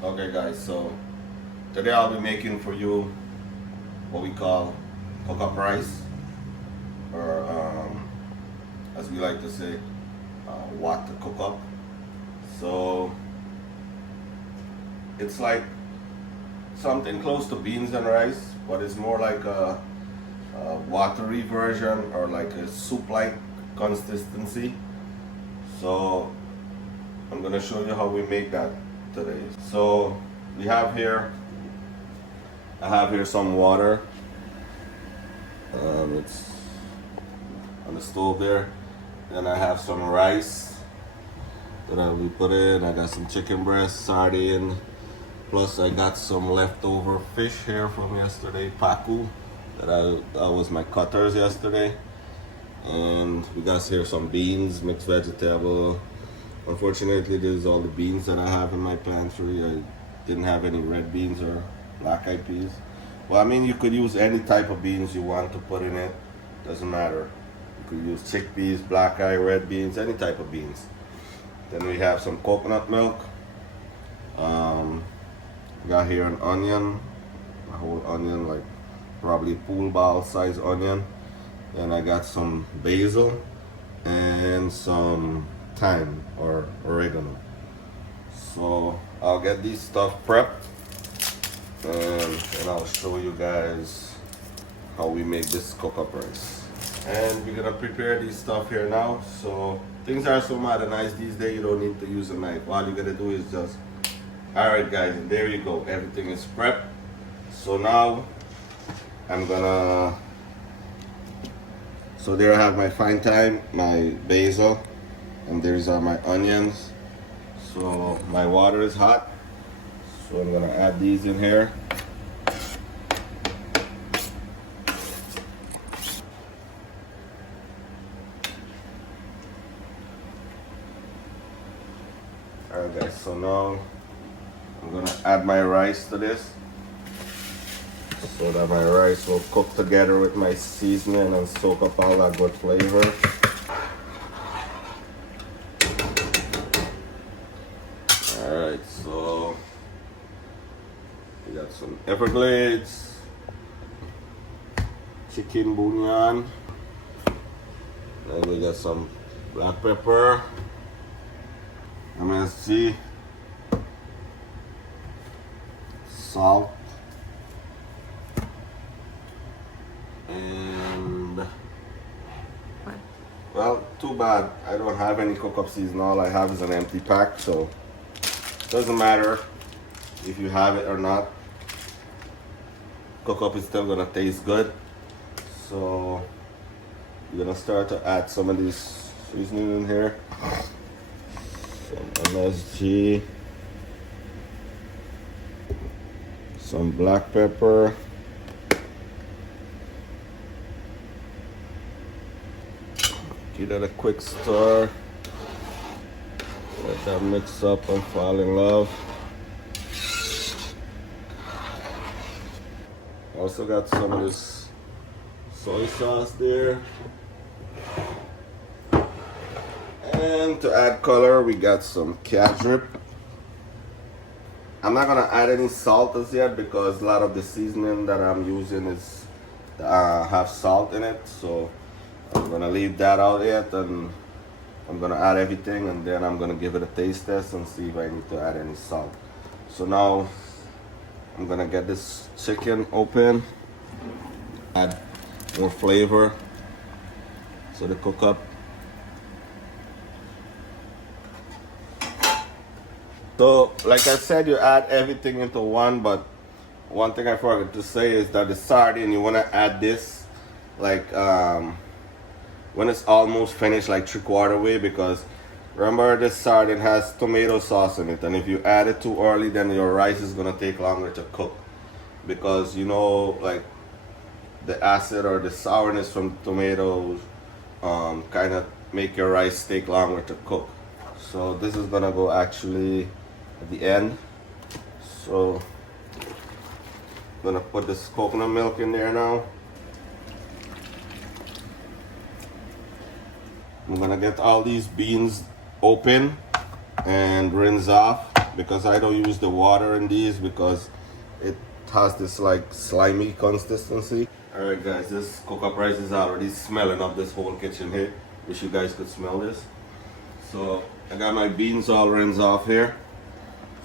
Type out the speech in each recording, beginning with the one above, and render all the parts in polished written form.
Okay guys, so today I'll be making for you what we call COOKUP rice, or as we like to say, what to cook up. So it's like something close to beans and rice, but it's more like a watery version, or like a soup-like consistency. So I'm gonna show you how we make that today. So we have here, I have here some water. It's on the stove there. Then I have some rice that I will put in. I got some chicken breast, sardine, plus I got some leftover fish here from yesterday, paku. That was my cutters yesterday. And we got here some beans, mixed vegetable. Unfortunately, this is all the beans that I have in my pantry. I didn't have any red beans or black eyed peas. Well, I mean, you could use any type of beans you want to put in it. Doesn't matter. You could use chickpeas, black eye, red beans, any type of beans. Then we have some coconut milk. Got here an onion, a whole onion, like probably pool ball size onion. Then I got some basil and some thyme or oregano. So I'll get these stuff prepped, and I'll show you guys how we make this COOKUP rice. And we're gonna prepare these stuff here now. So things are so modernized these days, you don't need to use a knife. All you gotta do is just, all right guys, and there you go, everything is prepped. So now I'm gonna, so there I have my fine thyme, my basil, and there's my onions. So my water is hot, so I'm gonna add these in here. Alright guys, so now I'm gonna add my rice to this, so that my rice will cook together with my seasoning and soak up all that good flavor. Alright, so we got some Everglades, chicken bouillon, and we got some black pepper, MSG, salt, and well, too bad I don't have any COOKUP season. All I have is an empty pack, so doesn't matter if you have it or not. COOKUP is still gonna taste good. So you're gonna start to add some of this seasoning in here. Some MSG, some black pepper, give that a quick stir. Let that mix up and fall in love. Also got some of this soy sauce there. And to add color, we got some cat drip. I'm not gonna add any salt as yet because a lot of the seasoning that I'm using is have salt in it. So I'm gonna leave that out yet, and I'm gonna add everything, and then I'm gonna give it a taste test and see if I need to add any salt. So now I'm gonna get this chicken open, add more flavor to the COOKUP. So like I said, you add everything into one, but one thing I forgot to say is that the sardine, you wanna add this like when it's almost finished, like 3/4 way, because remember this sardine has tomato sauce in it, and if you add it too early, then your rice is gonna take longer to cook, because you know, like the acid or the sourness from tomatoes kind of make your rice take longer to cook. So this is gonna go actually at the end. So I'm gonna put this coconut milk in there now. I'm gonna get all these beans open and rinse off because I don't use the water in these because it has this like slimy consistency. Alright guys, this COOKUP rice is already smelling up this whole kitchen here. Wish you guys could smell this. So I got my beans all rinsed off here.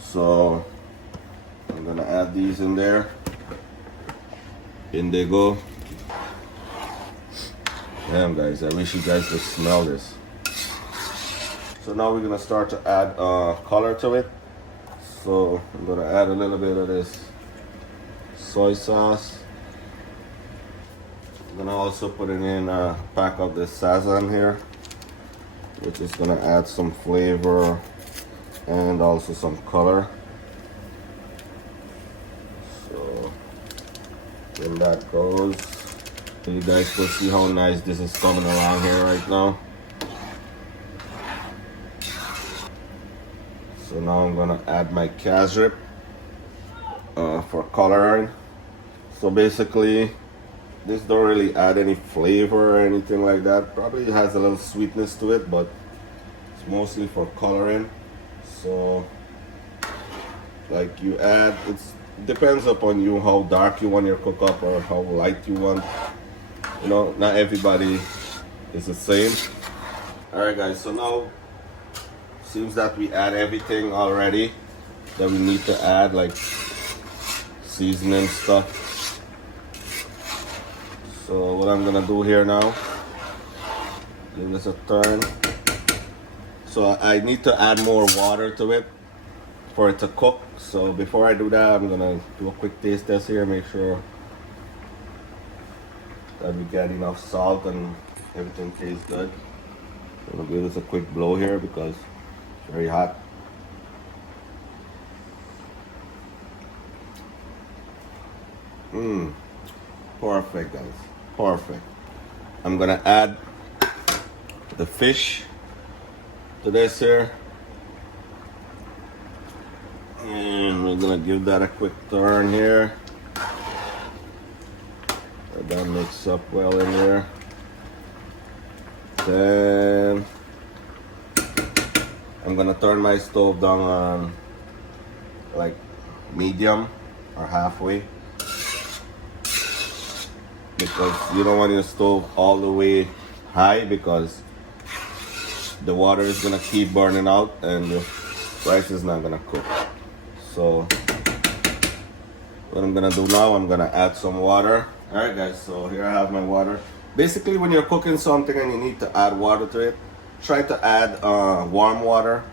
So I'm gonna add these in there. In they go. Damn guys, I wish you guys could smell this. So now we're gonna start to add color to it. So I'm gonna add a little bit of this soy sauce. I'm gonna also put in a pack of this sazon here, which is gonna add some flavor and also some color. So when that goes, you guys can see how nice this is coming along here right now. So now I'm gonna add my casrip for coloring. So basically, this don't really add any flavor or anything like that. Probably has a little sweetness to it, but it's mostly for coloring. So like you add, it depends upon you how dark you want your COOKUP or how light you want. You know, not everybody is the same. Alright guys, so now seems that we add everything already that we need to add, like seasoning stuff. So what I'm gonna do here now, give this a turn. So I need to add more water to it for it to cook. So before I do that, I'm gonna do a quick taste test here, make sure that we get enough salt and everything tastes good. I'm gonna give this a quick blow here because it's very hot. Perfect guys, perfect. I'm gonna add the fish to this here. And we're gonna give that a quick turn here. Let that mix up well in there. Then I'm gonna turn my stove down on like medium or halfway, because you don't want your stove all the way high because the water is gonna keep burning out and the rice is not gonna cook. So what I'm gonna do now, I'm gonna add some water. Alright guys, so here I have my water. Basically when you're cooking something and you need to add water to it, try to add warm water,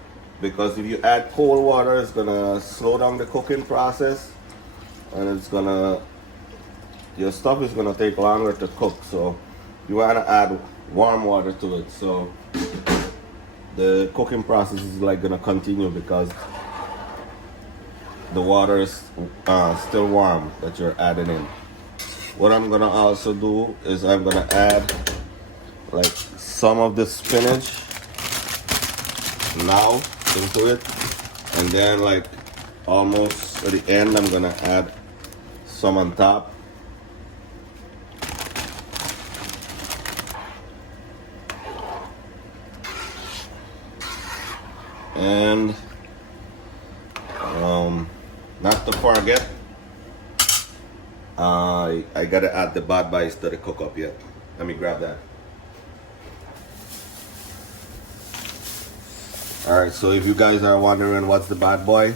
because if you add cold water, it's gonna slow down the cooking process and it's gonna, your stuff is gonna take longer to cook. So you wanna add warm water to it, so the cooking process is like gonna continue because the water is still warm that you're adding in. What I'm gonna also do is I'm gonna add like some of the spinach now into it, and then like almost at the end I'm gonna add some on top. And not to forget, I gotta add the bad boys to the COOKUP yet. Let me grab that. Alright, so if you guys are wondering what's the bad boy,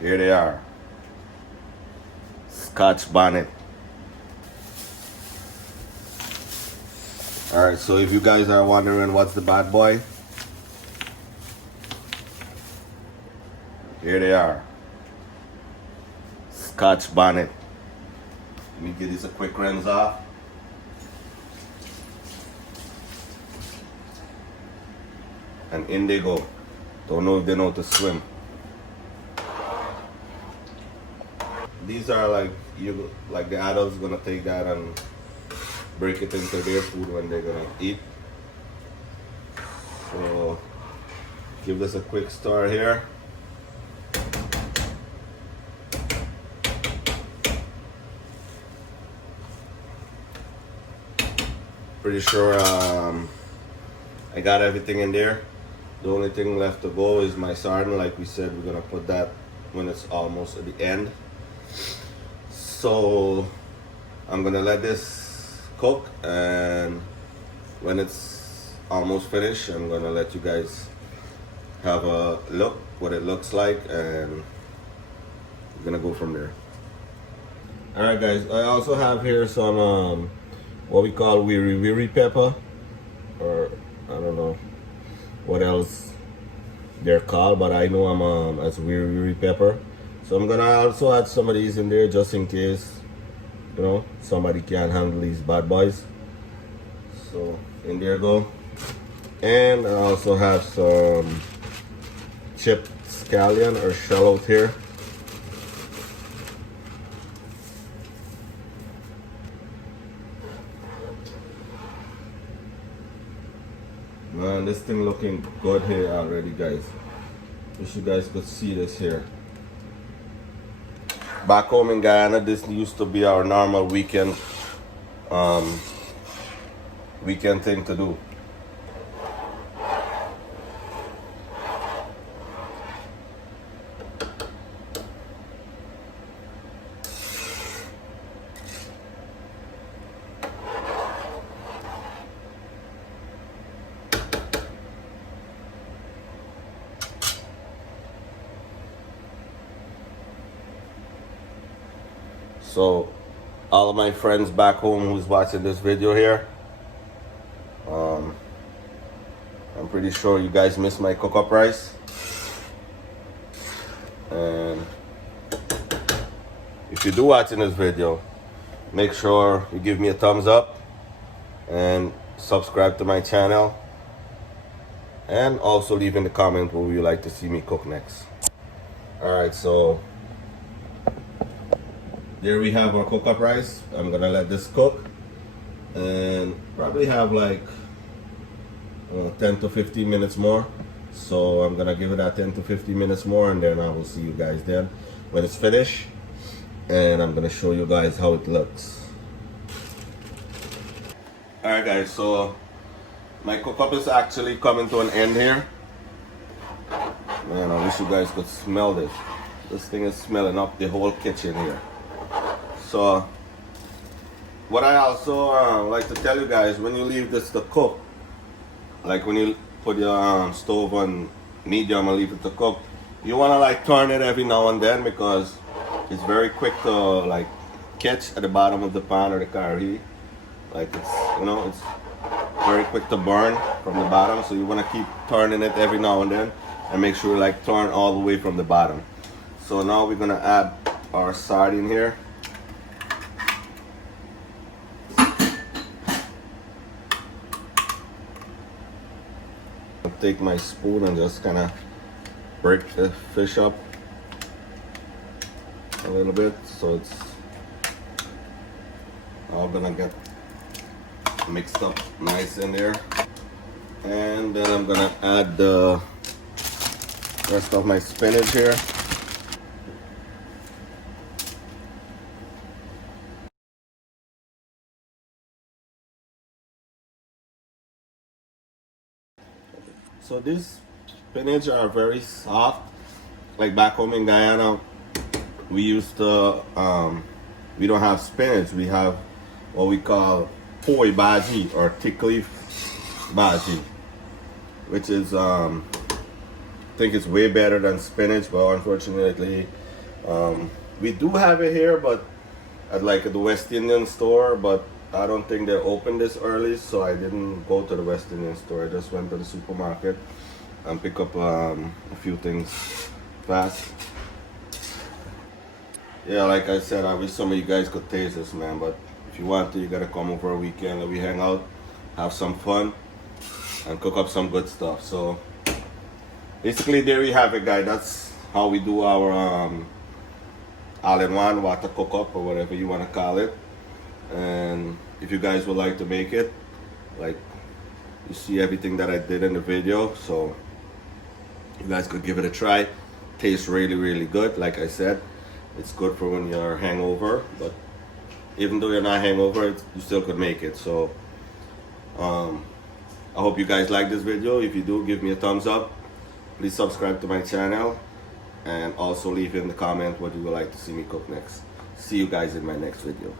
here they are. Scotch bonnet. Alright, so if you guys are wondering what's the bad boy, here they are. Scotch bonnet. Let me give this a quick rinse off. And in they go. Don't know if they know to swim. These are like, like the adults gonna take that and break it into their food when they're gonna eat. So give this a quick stir here. Pretty sure I got everything in there. The only thing left to go is my sardine. Like we said, we're gonna put that when it's almost at the end. So I'm gonna let this cook, and when it's almost finished, I'm gonna let you guys have a look what it looks like, and we're gonna go from there. All right, guys. I also have here some what we call wiri wiri pepper, or I don't know what else they're called, but I know them as wiri wiri pepper. So I'm gonna also add some of these in there just in case, you know, somebody can't handle these bad boys. So in there go. And I also have some chipped scallion or shallot here. Man, this thing looking good here already, guys. Wish you guys could see this here. Back home in Guyana, this used to be our normal weekend thing to do. So all of my friends back home who's watching this video here, I'm pretty sure you guys miss my cook-up rice. And if you do watching this video, make sure you give me a thumbs up and subscribe to my channel, and also leave in the comment what would you like to see me cook next. Alright, so there we have our cook-up rice. I'm gonna let this cook and probably have like 10 to 15 minutes more. So I'm gonna give it that 10 to 15 minutes more, and then I will see you guys then when it's finished, and I'm gonna show you guys how it looks. Alright guys, so my cook-up is actually coming to an end here. Man, I wish you guys could smell this. This thing is smelling up the whole kitchen here. So what I also like to tell you guys, when you leave this to cook, like when you put your stove on medium and leave it to cook, you want to like turn it every now and then, because it's very quick to like catch at the bottom of the pan or the curry. Like it's, you know, it's very quick to burn from the bottom, so you want to keep turning it every now and then and make sure you like turn all the way from the bottom. So now we're gonna add our sardine here. Take my spoon and just kind of break the fish up a little bit, so it's all gonna get mixed up nice in there. And then I'm gonna add the rest of my spinach here. So these spinach are very soft. Like back home in Guyana, we used to, we don't have spinach. We have what we call poi bhaji, or thick leaf bhaji, which is, I think it's way better than spinach, but unfortunately, we do have it here, but at like the West Indian store, but I don't think they're open this early, so I didn't go to the West Indian store. I just went to the supermarket and pick up a few things fast. Yeah, like I said, I wish some of you guys could taste this, man, but if you want to, you gotta come over a weekend and we hang out, have some fun, and cook up some good stuff. So basically there we have it, guys. That's how we do our all-in-one water cook-up, or whatever you want to call it. And if you guys would like to make it, like, you see everything that I did in the video, so you guys could give it a try. Tastes really, really good. Like I said, it's good for when you're hangover, but even though you're not hangover, you still could make it. So I hope you guys like this video. If you do, give me a thumbs up. Please subscribe to my channel and also leave in the comment what you would like to see me cook next. See you guys in my next video.